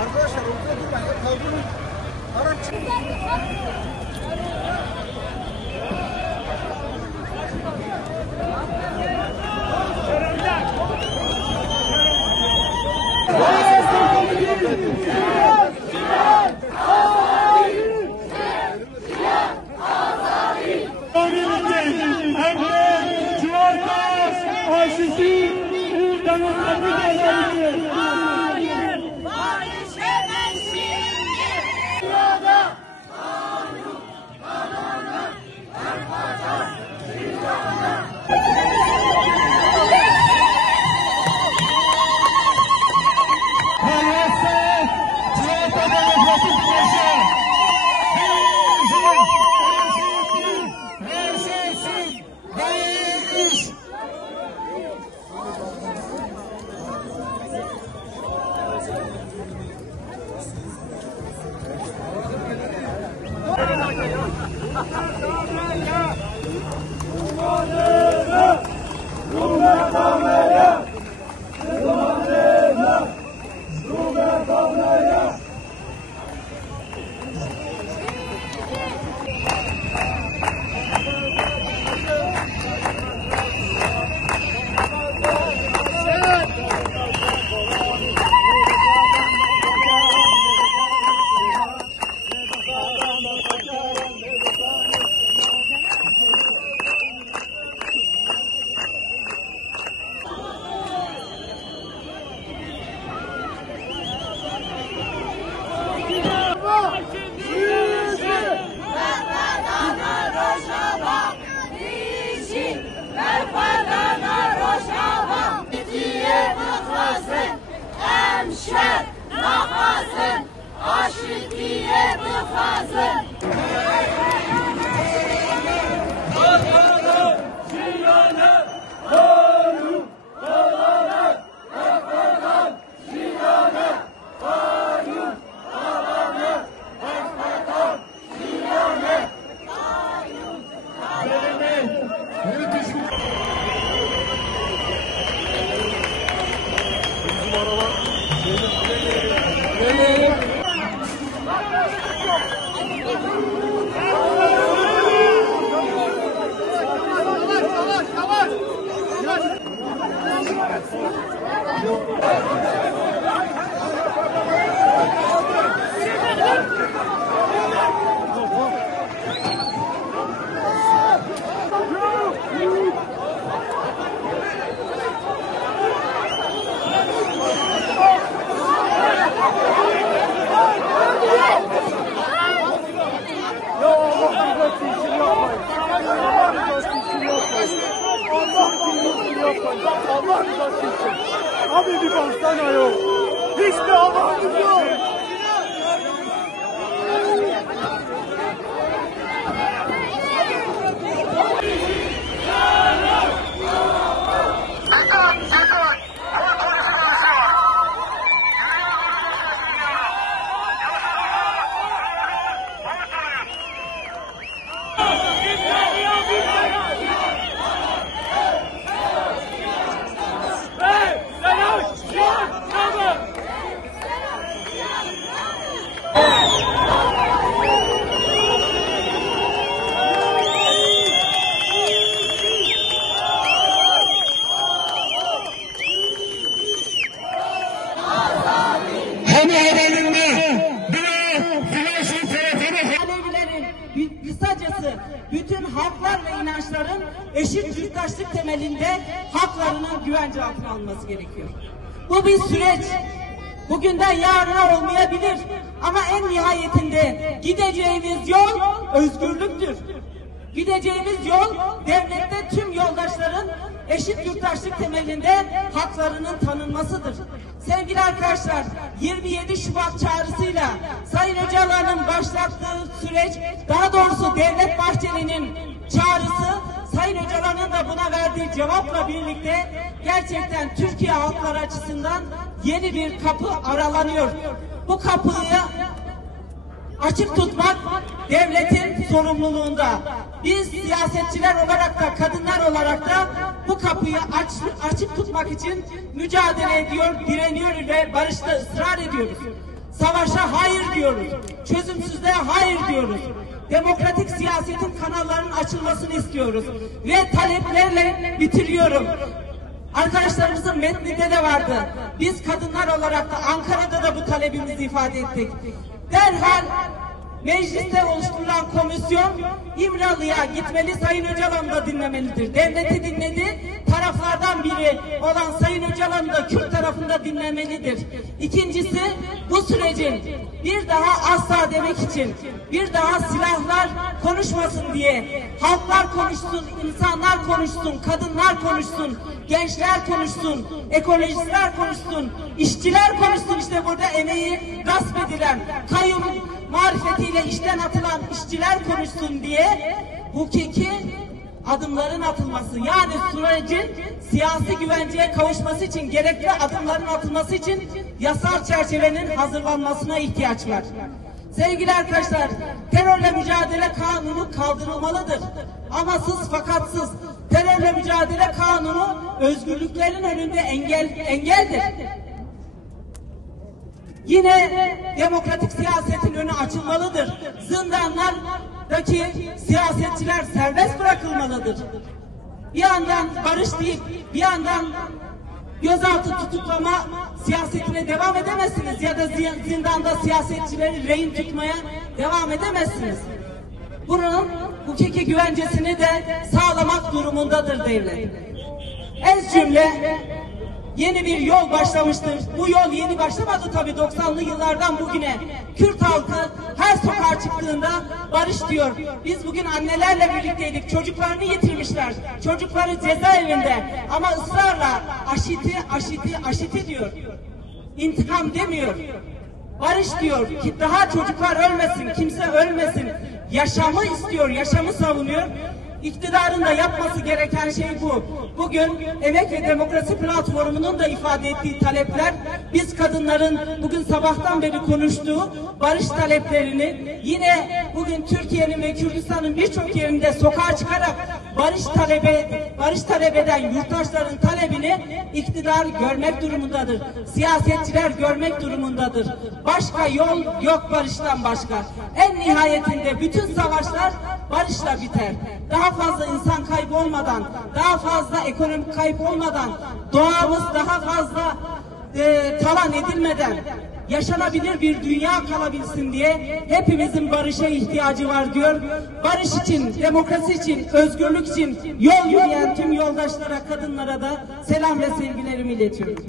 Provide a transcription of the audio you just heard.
Arkadaşlar ortaya durmayın. Kaldırın. Araç Allah rızası için. Abi bir baksana yok. Hiçbir Allah'ımız yok. Kısacası bütün haklar ve inançların eşit yurttaşlık temelinde haklarının güvence altına alınması gerekiyor. Bu bir süreç. Bugünden yarına olmayabilir. Ama en nihayetinde gideceğimiz yol özgürlüktür. Gideceğimiz yol devlette tüm yoldaşların eşit yurttaşlık temelinde haklarının tanınmasıdır. Sevgili arkadaşlar, 27 Şubat çağrısıyla Sayın Öcalan'ın başlattığı süreç, daha doğrusu Devlet Bahçeli'nin çağrısı, Sayın Öcalan'ın da buna verdiği cevapla birlikte gerçekten Türkiye halkları açısından yeni bir kapı aralanıyor. Bu kapıyı açık tutmak devletin sorumluluğunda. Biz siyasetçiler olarak da, kadınlar olarak da bu kapıyı açık tutmak için mücadele ediyor, direniyor ve barışta ısrar ediyoruz. Savaşa hayır diyoruz. Çözümsüzlüğe hayır diyoruz. Demokratik siyasetin kanallarının açılmasını istiyoruz. Ve taleplerle bitiriyorum. Arkadaşlarımızın metninde de vardı. Biz kadınlar olarak da Ankara'da da bu talebimizi ifade ettik. Derhal mecliste oluşturulan komisyon İmralı'ya gitmeli, Sayın Öcalan'ı da dinlemelidir. Devleti dinledi, taraflardan biri olan Sayın Öcalan'ı da Kürt tarafında dinlemelidir. İkincisi, bu sürecin bir daha asla demek için, bir daha silahlar konuşmasın diye, halklar konuşsun, insanlar konuşsun, kadınlar konuşsun, gençler konuşsun, ekolojistler konuşsun, işçiler konuşsun. İşte burada emeği gasp edilen, kayyum marifetiyle işten atılan işçiler konuşsun diye hukuki adımların atılması, yani sürecin siyasi güvenceye kavuşması için gerekli adımların atılması için yasal çerçevenin hazırlanmasına ihtiyaç var. Sevgili arkadaşlar, terörle mücadele kanunu kaldırılmalıdır. Amasız fakatsız. Terörle mücadele kanunu özgürlüklerin önünde engeldir. Yine demokratik siyasetin önü açılmalıdır. Zindanlardaki siyasetçiler serbest bırakılmalıdır. Bir yandan barış deyip bir yandan gözaltı tutuklama siyasetine devam edemezsiniz ya da zindanda siyasetçileri rehin tutmaya devam edemezsiniz. Bunun hukuki güvencesini de sağlamak durumundadır devlet. Ez cümle yeni bir yol başlamıştır. Bu yol yeni başlamadı tabii, 90'lı yıllardan bugüne. Kürt halkı her sokağa çıktığında barış diyor. Biz bugün annelerle birlikteydik. Çocuklarını yitirmişler. Çocukları cezaevinde. Ama ısrarla aşiti diyor. İntikam demiyor. Barış diyor ki daha çocuklar ölmesin, kimse ölmesin. Yaşamı istiyor, yaşamı savunuyor. İktidarın da yapması gereken şey bu. Bugün Emek ve Demokrasi Platformu'nun da ifade ettiği talepler, biz kadınların bugün sabahtan beri konuştuğu barış taleplerini, yine bugün Türkiye'nin ve Kürdistan'ın birçok yerinde sokağa çıkarak barış talep eden yurttaşların talebini iktidar görmek durumundadır. Siyasetçiler görmek durumundadır. Başka yol yok barıştan başka. En nihayetinde bütün savaşlar barışla biter. Daha fazla insan kaybı olmadan, daha fazla ekonomik kayıp olmadan, doğamız daha fazla talan edilmeden yaşanabilir bir dünya kalabilsin diye hepimizin barışa ihtiyacı var diyor. Barış için, demokrasi için, özgürlük için yol yürüyen tüm yoldaşlara, kadınlara da selam ve sevgilerimi iletiyorum.